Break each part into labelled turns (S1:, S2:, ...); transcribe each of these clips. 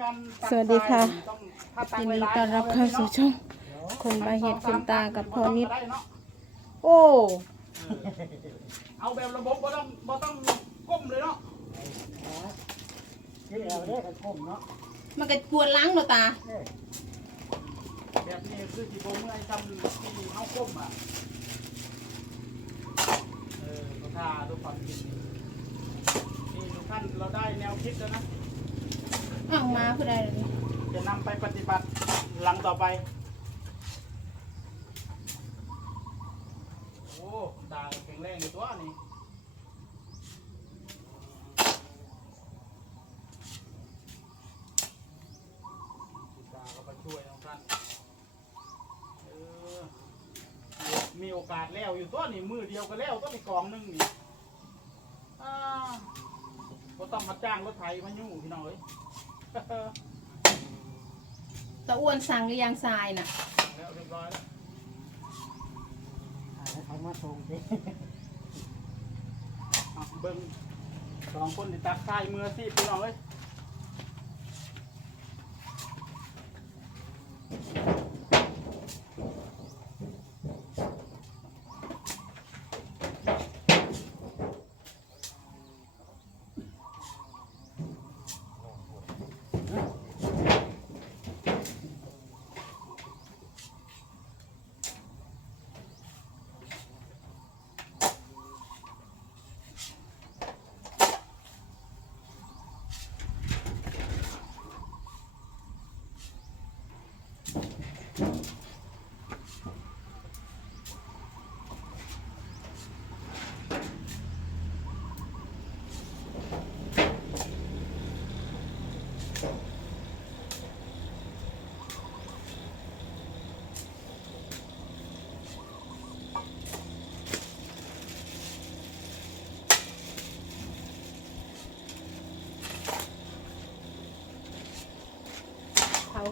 S1: การตัก
S2: สวัสดีค่ะ
S1: ต้องถ้าตัก
S2: ยิน
S1: ห
S2: ดี
S1: ลายๆ
S2: ต้อนรับ
S1: แบบ
S2: เข้า
S1: นี้
S2: สู่
S1: เนาะ
S2: ช่องคนบาเหตุคุณตากับพ่อนิด
S1: ได้เนาะ
S2: โอ้
S1: เอาแบบระบบบ่ต้องบ่ต้องก้มเลยเนาะ
S3: ที่เราได้กันก้มเนาะ
S2: มันก็ปวดหล้างเนาะตา
S1: แบบนี้คือสิบ่เมื่อยซ้ำที่เฮาก้มอะเออก็ท่าดูความจริงนี่ทุกท่านเราได้แนวคิดแล้วนะ
S2: อ้าวมาเพื่ออะไรเลย
S1: จะนำไปปฏิบัติหลังต่อไป โอ้ตาแข็งแรงในตัวนี่ตาก็ไปช่วยน้องท่านเออมีโอกาสแล้วอยู่ตัวนี่มือเดียวก็แล้วก็มีกองหนึงนี่อ่าก็ต้องมาจ้างรถไถมาอยู่พี่น้องเอ้ย
S2: ตะอ้วนสั่งหรือยังทรายน่ะ
S1: แล้วเรียบร้อยแล้ว
S3: ให้เขามาส่งสิ
S1: อะเบิ้งสองคนที่ตักทรายมือสิพี่น้องเอ้ย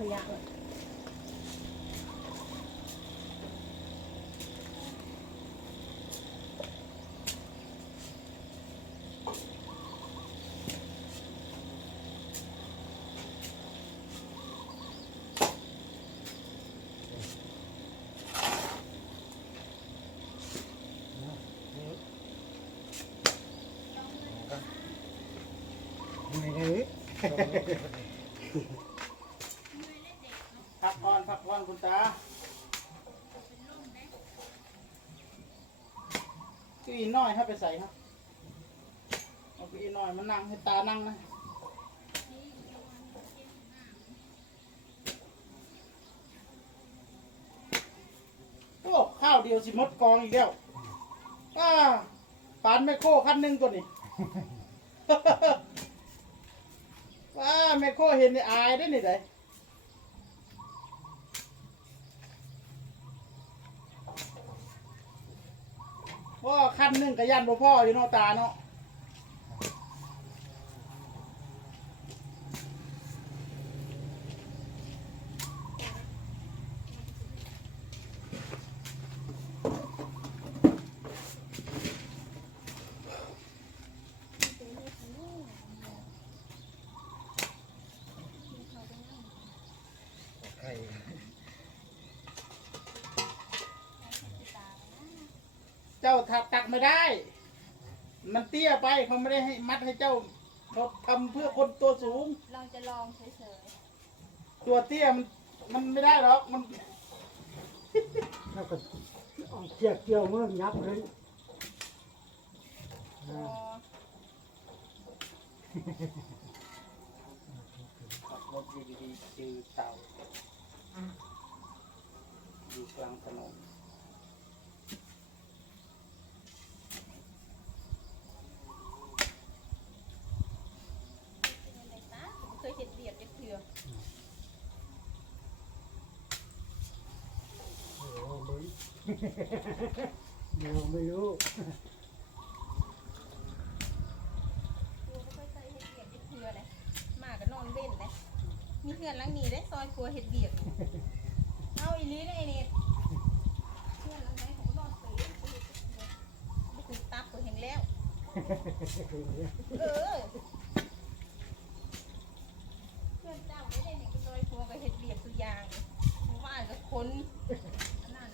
S2: ขยะเลย
S3: ไม่ได้
S1: พักผ่อนพักผ่อนคุณตาเกุ้ยน้อยให้ไปใส่ครับเอาเกุ้ยน้อยมานั่งให้ตานั่งนะโอ้ข้าวเดียวสิมดกองอีกแล้วอ้าปานแม่โคขั้นหนึ่งตัวนี้ ว้าแม่โคเห็นในอายได้นี่ได ว่อขั้นหนึ่งกระยันบ่พ่ออยู่เนอตาเนาะ เจ้าถักตักไม่ได้ มันเตี้ยไปเขาไม่ได้ให้มัดให้เจ้าเขาทำเพื่อคนตัวสูง
S2: เราจะลองเฉย
S1: ตัวเตี้ยมันมันไม่ได้หรอกมัน
S3: แล้วก็เอาเชือกเกี่ยวมือยับเลย
S2: ๆพอ
S1: ขับรถอยู่ดีๆเจอเต่าอยู่กลางถนน
S2: เคยเห็น เบียดเด็กเถื่อ
S3: โอ้โหมึงเราไม่รู้
S2: ตัวก็เคยเห็ดเบียดเด็กเถื่อเลยมาก็นอนเว้นเลยมีเพื่อนหลังนี้ได้ซอยครัวเห็ดเบียดเอาอีลีนะไอเน็ตเพื่อนหลังไหนของนอนเปรย์ไม่ถึงตับตัวแห้งแล้ว เออ อย่างเพราะว่าจะค้นอันนั่น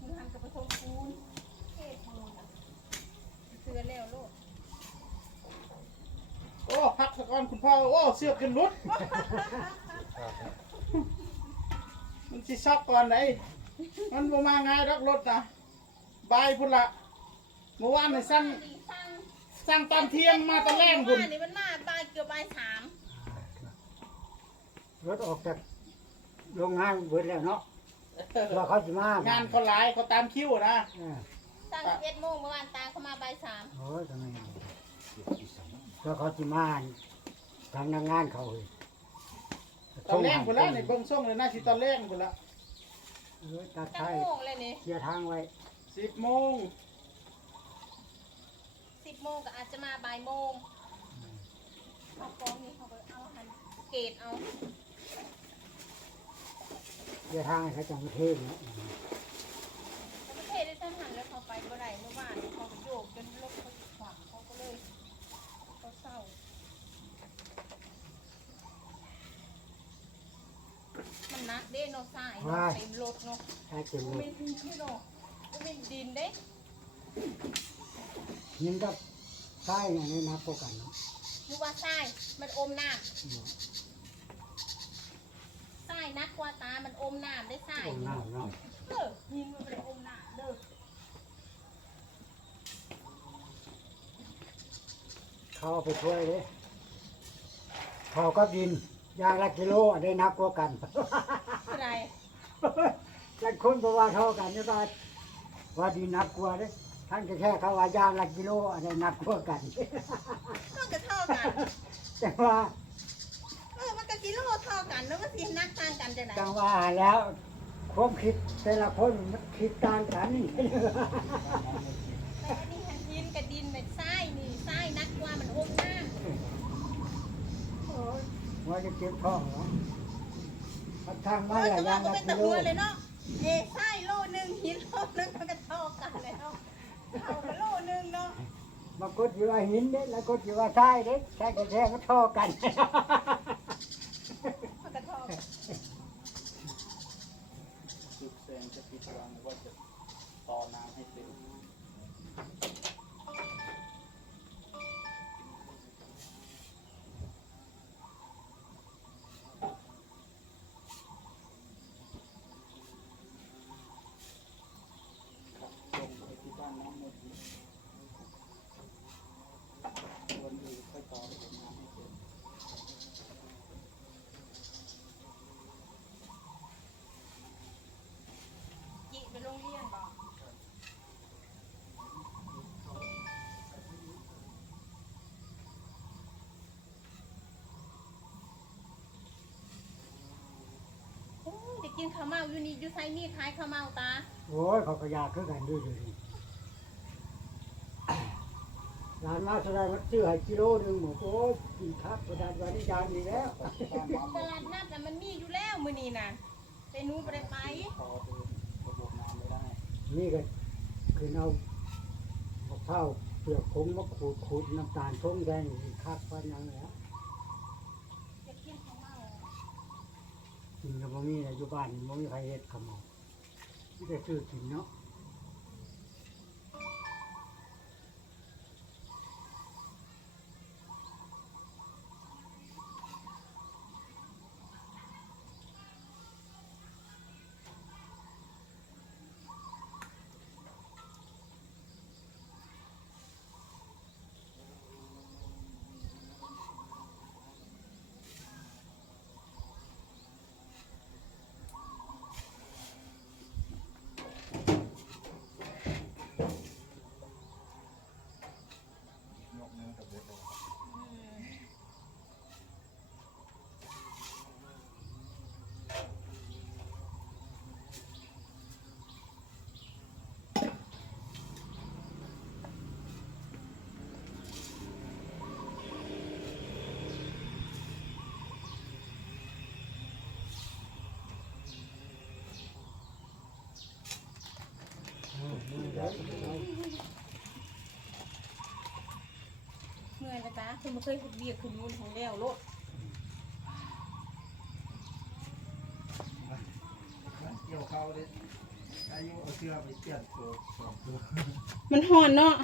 S2: มือหันกับผสมปูนเทศปูนเสือแล้วโลด
S1: โอ้พักสะก้อนคุณพ่อ โอ้ เสื้อขึ้นรุด มันสิซอกก่อนไหนมันบ่มาง่ายดอกรถนะบายพุ่นละเมื่อวานในสั่งน
S2: สร้าง
S1: สั่งตอนเที่ยงมาตะแรงพุ่น
S2: นี่มันมาตายเกือบบายสาม
S3: รถออกจาก โรงงานเบิดแล้วเนาะว่าเขาจะมางา
S1: นเขาหลายเขาตามคิวนะ
S3: เออ
S2: สั่ง11โมงเมื่อวานตาเข้ามาบ่ายสาม
S3: โอ้ยทำไมแล้วเขาจะมาทางงานเขาเลย
S1: ตอนแรกพุ่นละนี่เบิ่งส่งเลยนะสิตอนแรกพุ่นละ
S3: เออตัด
S2: จัง
S3: ท้าย
S2: โมงเลยนี่
S3: เคลียร์ทางไว้
S1: สิบโมง
S2: 10โมงก็อาจจะมาบ่ายโมงเอากองนี้เขาก็เอาหันเกรดเอา
S3: เคลียร์ทางให้เขาจังประเทศเนาะ
S2: แล้วประเทศได้ท่านหันแล้วเขาไปบ่ได้เมื่อวานนี่เขาก็โยกจนรถเขาขวางเขาก็เลยเขาเศร้ามันนักเด้เนาะสายเนาะเต็มรถเนาะ
S3: ถ้าเต็มร
S2: บ่
S3: ถ
S2: แม่นดินที่เนาะบ่แม่นดินเด้
S3: ยิงกับใต้อย่างนี้นะพวกกันเนาะ
S2: นึกว่าทรายมันอมน้ำทรายนักกว่าตา มันอมน้ำได้ทราย
S3: ตรงหน้าเนาะ
S2: เออหินมันบ่ได้อมน้ำเด้อ
S3: เขาเอาไปช่วยเลยเขาก็ดินยางละกิโลอันได้นักกว่ากัน
S2: คือไร
S3: แต่คนบอกว่าเท่ากันนี่ว่าว่าดีนักกว่าเด้ท่านก็แค่เขาว่ายางละกิโลอันได้นักกว่ากัน
S2: ก็จะเท่ากัน
S3: แต่ว่า
S2: เออมันก็ กิโลเท่ากันแล้วมันสินักต่างกันจังได๋
S3: จังว่าแล้วความคิดแต่ละคนมันคิดต่างกัน
S2: แต่อันนี้หันหินกับดินเป็นทรายนี่ทรายนักกว่ามันอมน้ำ
S3: ว่าจะเก็บท้องเหรอทาง
S2: เอ
S3: มา
S2: อ
S3: ละ
S2: แต่
S3: ยา
S2: ว่างก็
S3: ละ
S2: เป็น
S3: กิ
S2: ตะ
S3: โล
S2: หัวเลยเนาะเอ้ทรายโลหนึงหินโลหนึงมันก็เท่ากันแล้วเท่ากันโลหนึงเนาะ
S3: บางคนอยู่ว่าหินเด้แล้วก็อยู่ว่าทรายเด้แค่แค่ก็เท่ากัน
S2: มันก็เท่ากัน
S1: จุดแสงจะปิดวางว่าจะต่อน้ำให้เต็มครับลงไปที่บ้านน้ำหมดนี้วันอื่นค่อยต่อไปกับน้ำให้เต็ม
S2: จิไปโรงเรียนบ่โอ้ยจะกินข้าวเมาอยู่นี่อยู่ไซมีขายข้าวเมาตา
S3: โอ้ยเขาก็อยากคือกันด้วยเลยร้านมาสดายมันซื้อให้กิโลหนึงบอกโอ้ยกินครับประดานวันนี้ยานนี้แล้ว
S2: ตลาดนัดน่ะมันมีอยู่แล้วมื้อนี้น่ะแต่หนูบ่ได้ไป
S1: พอเดินระบบน้ำไม่ได้
S3: นี่ก็คือเอามะพร้าวเปลือกคงมาขูดขูดน้ำตาลทงแดงคักปันยังแล้ว
S2: กินข้าวเมา
S3: กินกับบ่มีอะไรอยู่บ้านบ่มีใครเฮ็ดขมเอาที่จะซื้อกินเนาะ
S2: เมื่อยนะจ๊ะคุณไม่เคยพูดเบียกคุณมูลของแล้วโลด
S1: เกี่ยวเข่าเลยอายุเอาเสื้อไปเปลี่ยนตัวสองตัว
S2: มันห่อนเนาะ